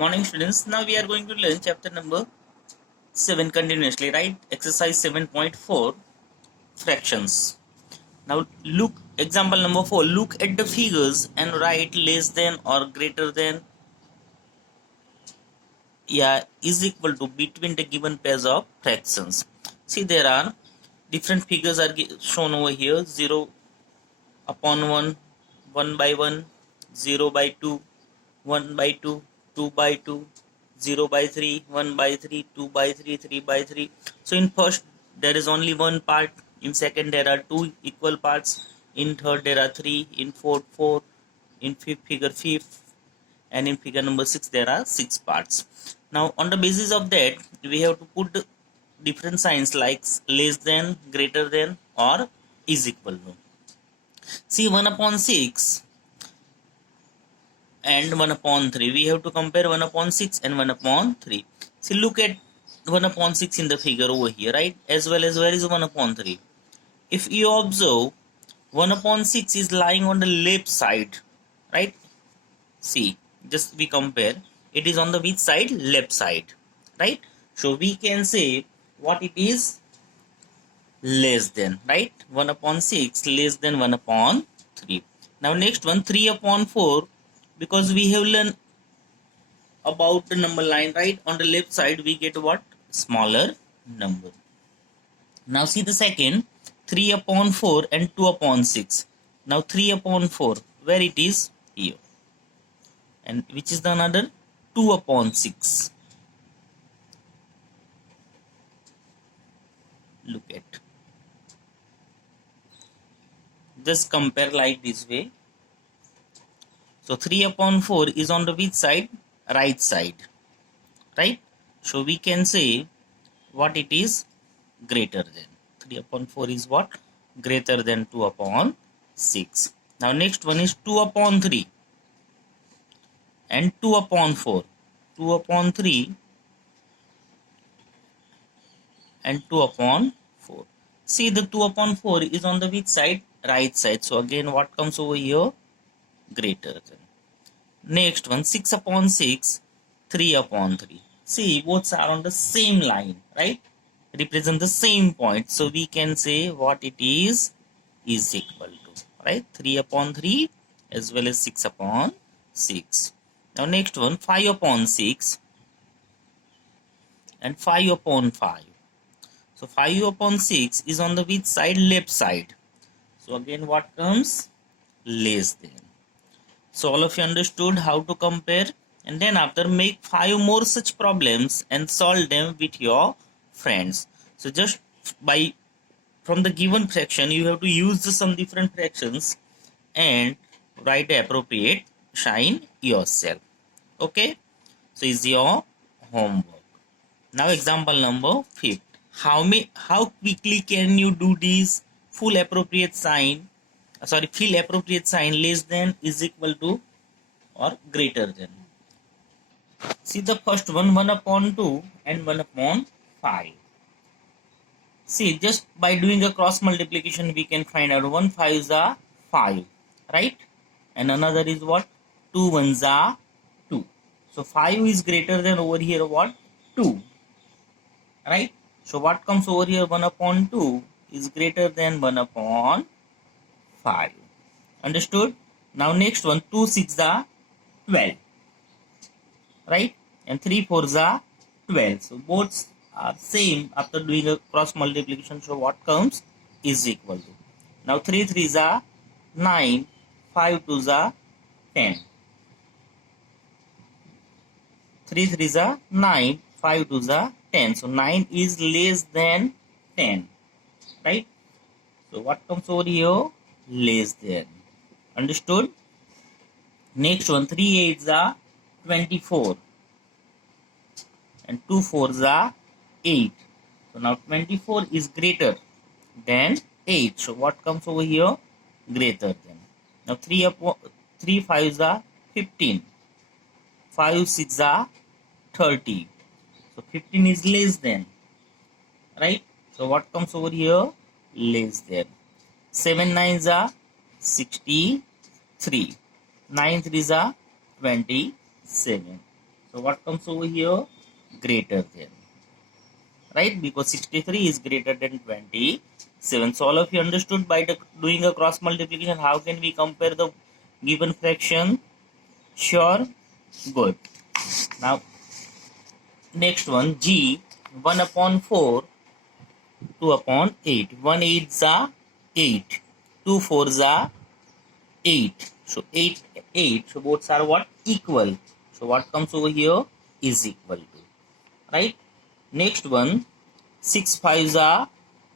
Morning students, now we are going to learn chapter number 7 continuously, right? Exercise 7.4 fractions. Now look, example number 4, look at the figures and write less than or greater than is equal to between the given pairs of fractions. See, there are different figures are shown over here: 0 upon 1, 1 by 1, 0 by 2, 1 by 2, 2 by 2, 0 by 3, 1 by 3, 2 by 3, 3 by 3. So in first there is only one part, in second there are two equal parts, in third there are three, in fourth 4, in fifth figure 5, and in figure number 6 there are 6 parts. Now on the basis of that we have to put different signs like less than, greater than, or is equal to. See, 1 upon 6 and 1 upon 3. We have to compare 1 upon 6 and 1 upon 3. See, look at 1 upon 6 in the figure over here, right? As well as where is 1 upon 3? If you observe, 1 upon 6 is lying on the left side, right? See, just we compare. It is on the which side? Left side, right? So we can say what it is, less than, right? 1 upon 6 less than 1 upon 3. Now next one, 3 upon 4, because we have learned about the number line, right? On the left side we get what? Smaller number. Now see the second, 3 upon 4 and 2 upon 6. Now 3 upon 4, where it is? Here. And which is the another? 2 upon 6. Look at. Just compare like this way. So 3 upon 4 is on the which side? Right side, right? So we can say what it is, greater than. 3 upon 4 is what? Greater than 2 upon 6. Now next one is 2 upon 3 and 2 upon 4. 2 upon 3 and 2 upon 4. See, the 2 upon 4 is on the which side? Right side. So again what comes over here? Greater than. Next one, 6 upon 6, 3 upon 3. See, both are on the same line, right? Represent the same point. So we can say what it is equal to, right? 3 upon 3 as well as 6 upon 6. Now next one, 5 upon 6 and 5 upon 5. So 5 upon 6 is on the which side? Left side. So again what comes? Less than. So all of you understood how to compare, and then after make 5 more such problems and solve them with your friends. So just by from the given fraction you have to use some different fractions and write the appropriate sign yourself. Okay, so is your homework. Now example number 5. How quickly can you do this? Full appropriate sign, fill appropriate sign less than, is equal to, or greater than. See the first one, 1 upon 2 and 1 upon 5. See, just by doing a cross multiplication we can find out 1 5s are 5, right? And another is what? 2 1s are 2. So 5 is greater than over here what? 2, right? So what comes over here? 1 upon 2 is greater than 1 upon 5. Understood? Now next one, 2 6 are 12, right? And 3 4s are 12. So both are same after doing a cross multiplication. So what comes? Is equal to. Now 3 3s are 9, 5 2s are 10. 3 3s are 9, 5 2s are 10. So 9 is less than 10, right? So what comes over here? Less than. Understood? Next one, 3 8s are 24 and 2 4s are 8. So now 24 is greater than 8. So what comes over here? Greater than. Now 3 5s are 15. 5 6 are 30. So 15 is less than, right? So what comes over here? Less than. 7 9s are 63. 9 3s are 27. So what comes over here? Greater than. Right? Because 63 is greater than 27. So all of you understood by doing a cross multiplication, how can we compare the given fraction? Sure. Good. Now, next one, G, 1 upon 4, 2 upon 8. 1 8 za 8. 2 4 za 8. So 8, 8. So both are what? Equal. So what comes over here? Is equal to. Right? Next one, 6 5 are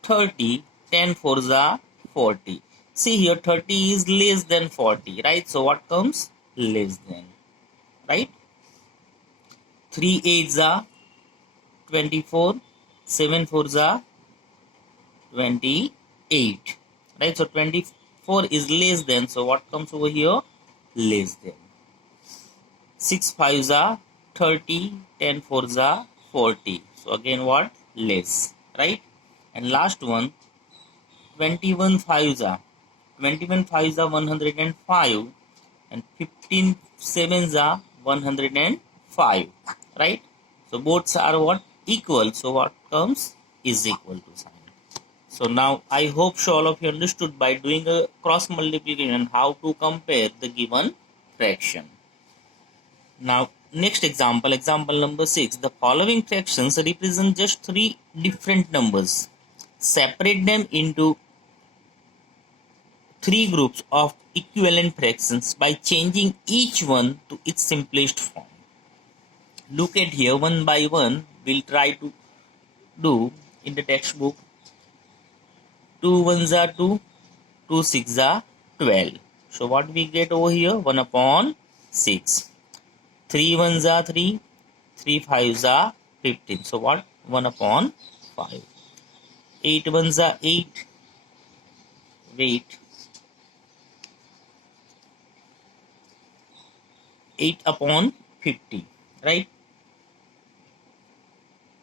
30, 10 4 are 40. See here, 30 is less than 40, right? So what comes? Less than, right? 3 8 are 24, 7 4 are 28, right? So 24 is less than, so what comes over here? Less than. 6 5 are 30, 10 4 are 40. So again what? Less, right? And last one, 21 5s are 105 and 15 sevens are 105, right? So both are what? Equal. So what comes? Is equal to sign. So now I hope so all of you understood by doing a cross multiplication how to compare the given fraction. Now next example, example number 6. The following fractions represent just three different numbers. Separate them into three groups of equivalent fractions by changing each one to its simplest form. Look at here, one by one we'll try to do in the textbook. 2 ones are 2, 2 6 are 12. So what we get over here? 1 upon 6. 3 ones are 3, 3 5s are 15. So what? 1 upon 5. 8 ones are 8. Wait. 8 upon 50. Right?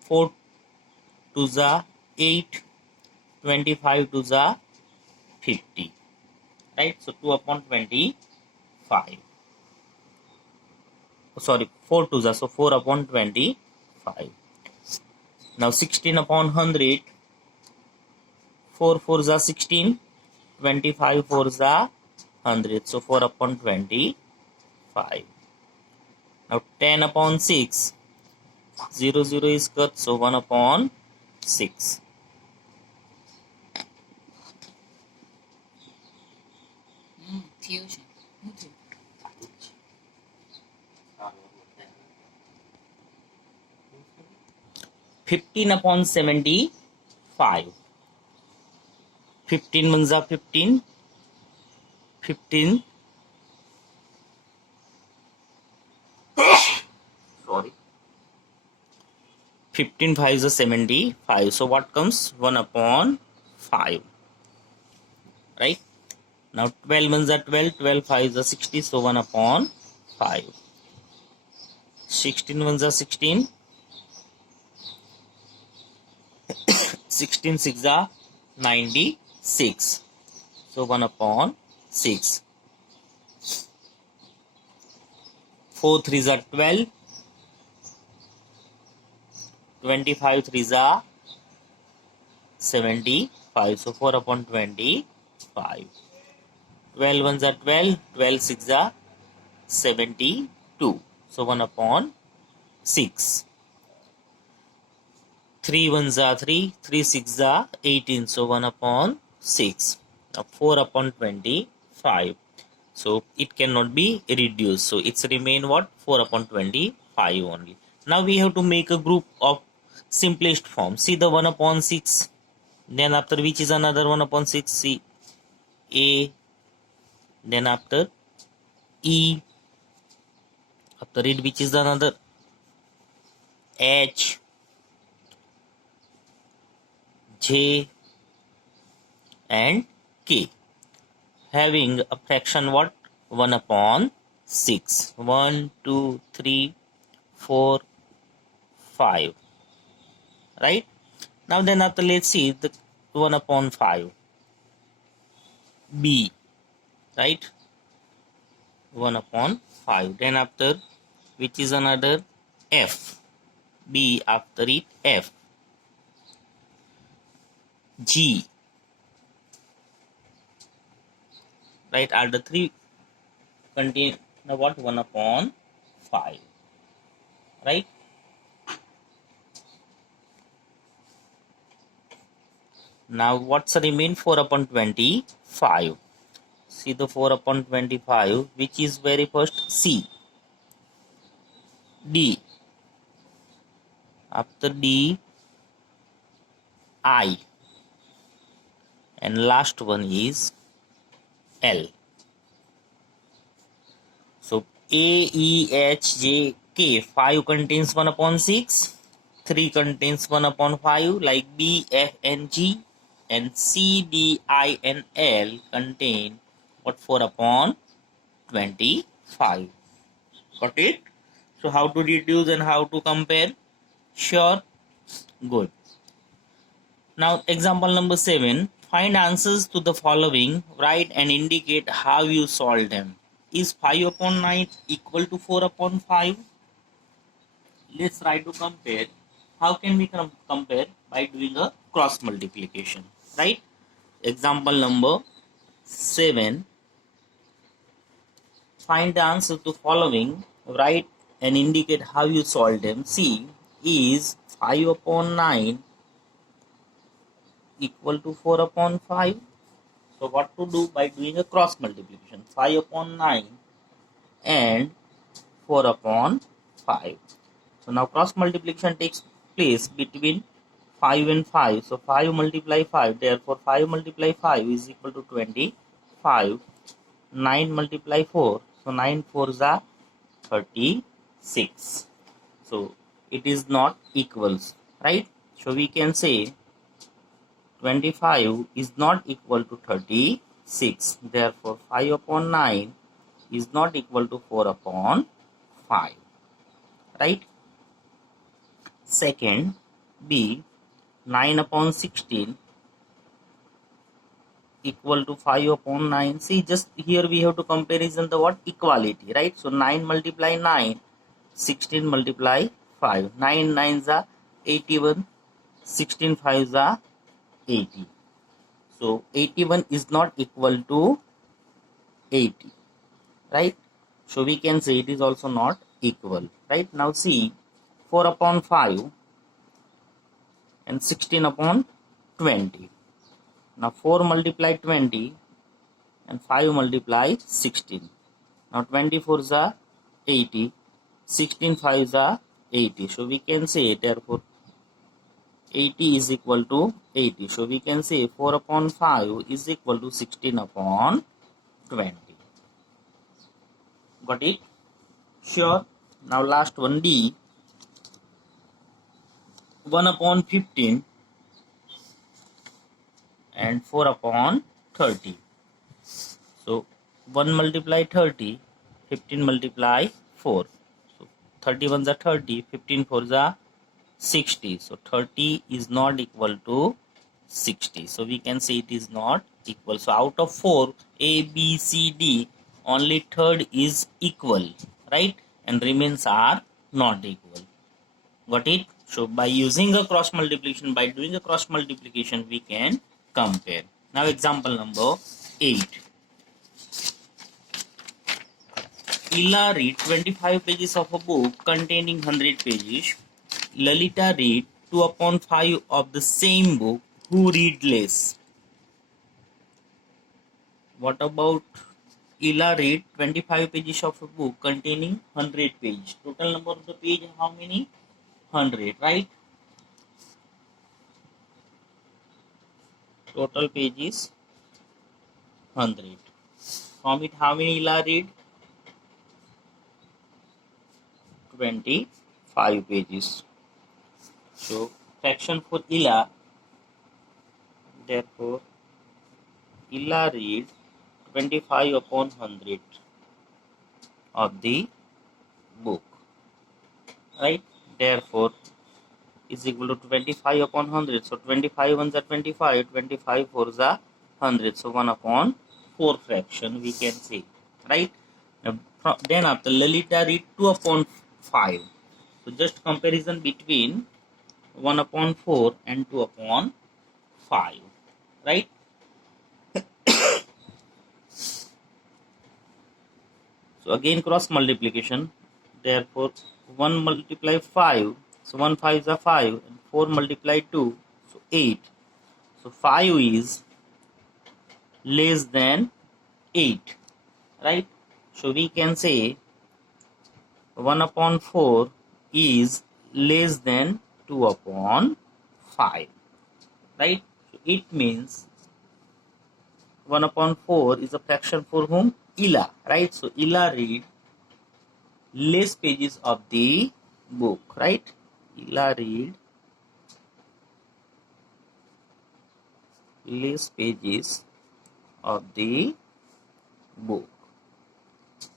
4 2s are 8. 25 2s are 50. Right? So 2 upon 25. Oh, sorry, 4 2s are, so 4 upon 25. Now 16 upon 100. 4 4s are 16. 25 4s are 100. So 4 upon 25. Now 10 upon 6. 0 0 is cut, so 1 upon 6. થયું છે શું થયું 15 upon 75. 15 ones are 15. 15. Sorry. 15 5s are 75. So what comes? 1 upon 5. Right? Now 12 ones are 12. 12 5s are 60. So 1 upon 5. 16 ones are 16. 16 6 are 96. So 1 upon 6. 4 3s are 12. 25 3s are 75. So 4 upon 25. 12 ones are 12. 12 6 are 72. So 1 upon 6. 3 ones are 3. 3 6 are 18. So 1 upon 6. Now 4 upon 25. So it cannot be reduced. So it's remain what? 4 upon 25 only. Now we have to make a group of simplest form. See the 1 upon 6. Then after which is another 1 upon 6. See A. Then after E. After it which is another H. J and K. Having a fraction what? 1 upon 6. 1, 2, 3, 4, 5. Right? Now then after let's see the 1 upon 5. B. Right? 1 upon 5. Then after which is another F. B after it F. G. Right, are the three contain the what 1 upon 5. Right. Now what's the remain 4 upon 25? See the 4 upon 25, which is very first C. D. After D, I. And last one is L. So A, E, H, J, K. 5 contains 1 upon 6. 3 contains 1 upon 5, like B, F, and G. And C, D, I, and L contain what 4 upon 25. Got it? So how to reduce and how to compare? Sure. Good. Now example number 7. Find answers to the following. Write and indicate how you solve them. Is 5 upon 9 equal to 4 upon 5? Let's try to compare. How can we compare? By doing a cross multiplication. Right? Example number 7. Find the answer to following. Write and indicate how you solve them. See, is 5 upon 9 equal to 4 upon 5? So what to do? By doing a cross multiplication. 5 upon 9 and 4 upon 5. So now cross multiplication takes place between 5 and 5. So 5 multiply 5. Therefore 5 multiply 5 is equal to 25. 9 multiply 4. So 9 4s are 36. So it is not equals. Right? So we can say 25 is not equal to 36. Therefore 5 upon 9 is not equal to 4 upon 5. Right? Second, B, 9 upon 16 equal to 5 upon 9. See, just here we have to comparison the what? Equality, right? So 9 multiply 9, 16 multiply 5. 9 9s are 81, 16 5s are 80. So 81 is not equal to 80, right? So we can say it is also not equal, right? Now see, 4 upon 5 and 16 upon 20. Now 4 multiply 20 and 5 multiply 16. Now 24s are 80, 16 5s are 80. So we can say therefore 80 is equal to 80. So we can say 4 upon 5 is equal to 16 upon 20. Got it? Sure. Now last one, D. 1 upon 15 and 4 upon 30. So 1 multiply 30, 15 multiply 4. So 31s are 30, 15 4s are 60. So 30 is not equal to 60. So we can say it is not equal. So out of 4, A, B, C, D, only third is equal, right? And remains are not equal. Got it? So by using a cross multiplication, by doing a cross multiplication, we can compare. Now example number 8. Ila read 25 pages of a book containing 100 pages. Lalita read 2 upon 5 of the same book. Who read less? What about Ila read 25 pages of a book containing 100 pages. Total number of the page how many? 100, right? Total page is 100. From it how many Ila read? 25 pages. So fraction for Ila. Therefore Ila read 25 upon 100 of the book, right? Therefore is equal to 25 upon 100. So 25 ones are 25, 25 fours are 100. So 1 upon 4 fraction we can say, right? Then after Lalita read 2 upon 5. So just comparison between 1 upon 4 and 2 upon 5, right? So again cross multiplication, therefore 1 multiply 5, so 1 5 is 5, and 4 multiply 2, so 8. So 5 is less than 8, right? So we can say 1 upon 4 is less than 2 upon 5, right? So it means 1 upon 4 is a fraction for whom? Ila, right? So Ila read less pages of the book, right? Ila read less pages of the book.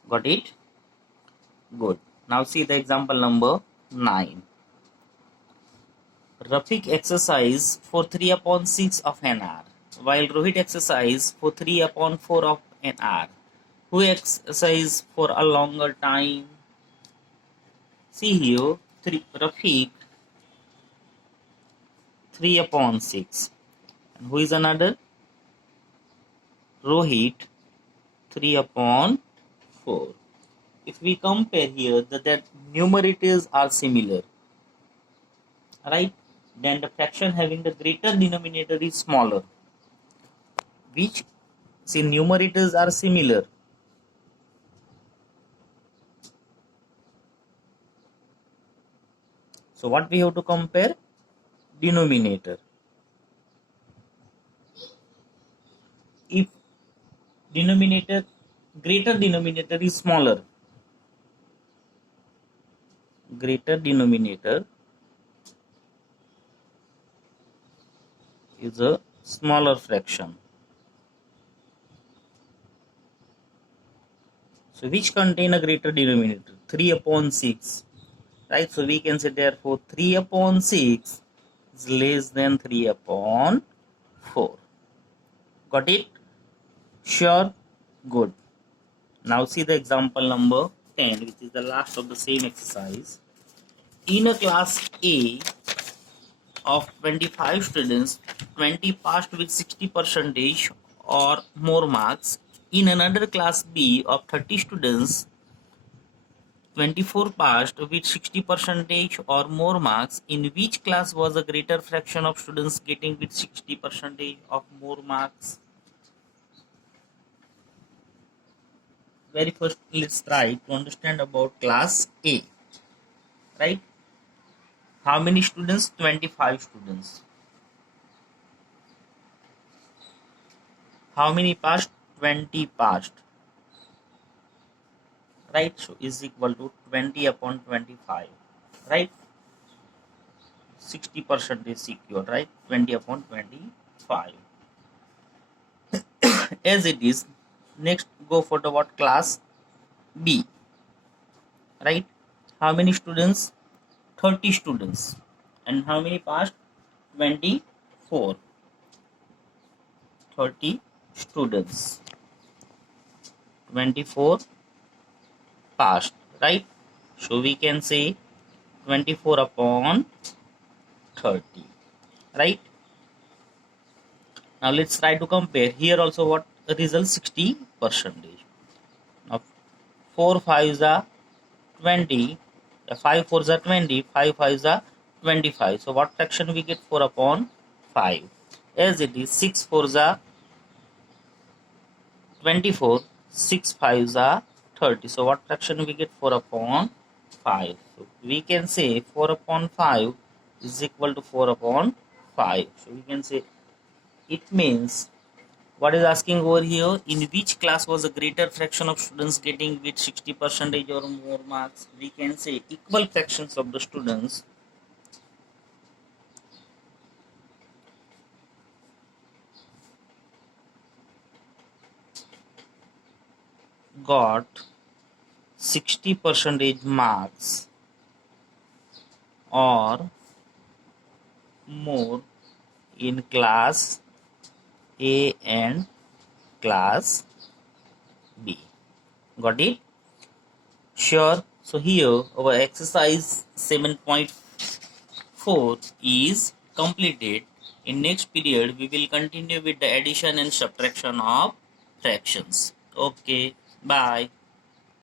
Got it? Good. Now see the example number 9. Rafiq exercise for 3 upon 6 of an hour, while Rohit exercise for 3 upon 4 of an hour. Who exercise for a longer time? See here, Rafiq 3 upon 6. And who is another? Rohit 3 upon 4. If we compare here, that numerators are similar, right? Then the fraction having the greater denominator is smaller. Which, see, numerators are similar. So what we have to compare? Denominator. If denominator, greater denominator is smaller, greater denominator is a smaller fraction. So which contain a greater denominator? 3 upon 6. Right? So we can say therefore 3 upon 6 is less than 3 upon 4. Got it? Sure? Good. Now see the example number 10, which is the last of the same exercise. In a class A of 25 students, 20 passed with 60% or more marks. In another class B of 30 students, 24 passed with 60% or more marks. In which class was a greater fraction of students getting with 60% of more marks? Very first, let's try to understand about class A, right? How many students? 25 students. How many passed? 20 passed, right? So is equal to 20 upon 25, right? 60% is secured, right? 20 upon 25. As it is, next go for the what? Class B, right? How many students? 30 students. And how many passed? 24. 30 students. 24 passed, right? So we can say 24 upon 30, right? Now let's try to compare. Here also what result? 60%. Now 4 5s are 20, 5 4s are 20, 5 5s are 25. So what fraction we get? 4 upon 5. As it is, 6 4s are 24, 6 5s are 30. So what fraction we get? 4 upon 5. So we can say 4 upon 5 is equal to 4 upon 5. So we can say it means, what is asking over here? In which class was a greater fraction of students getting with 60% or more marks? We can say equal fractions of the students got 60% marks or more in class A and class B. Got it? Sure. So here our exercise 7.4 is completed. In next period we will continue with the addition and subtraction of fractions. Okay, bye.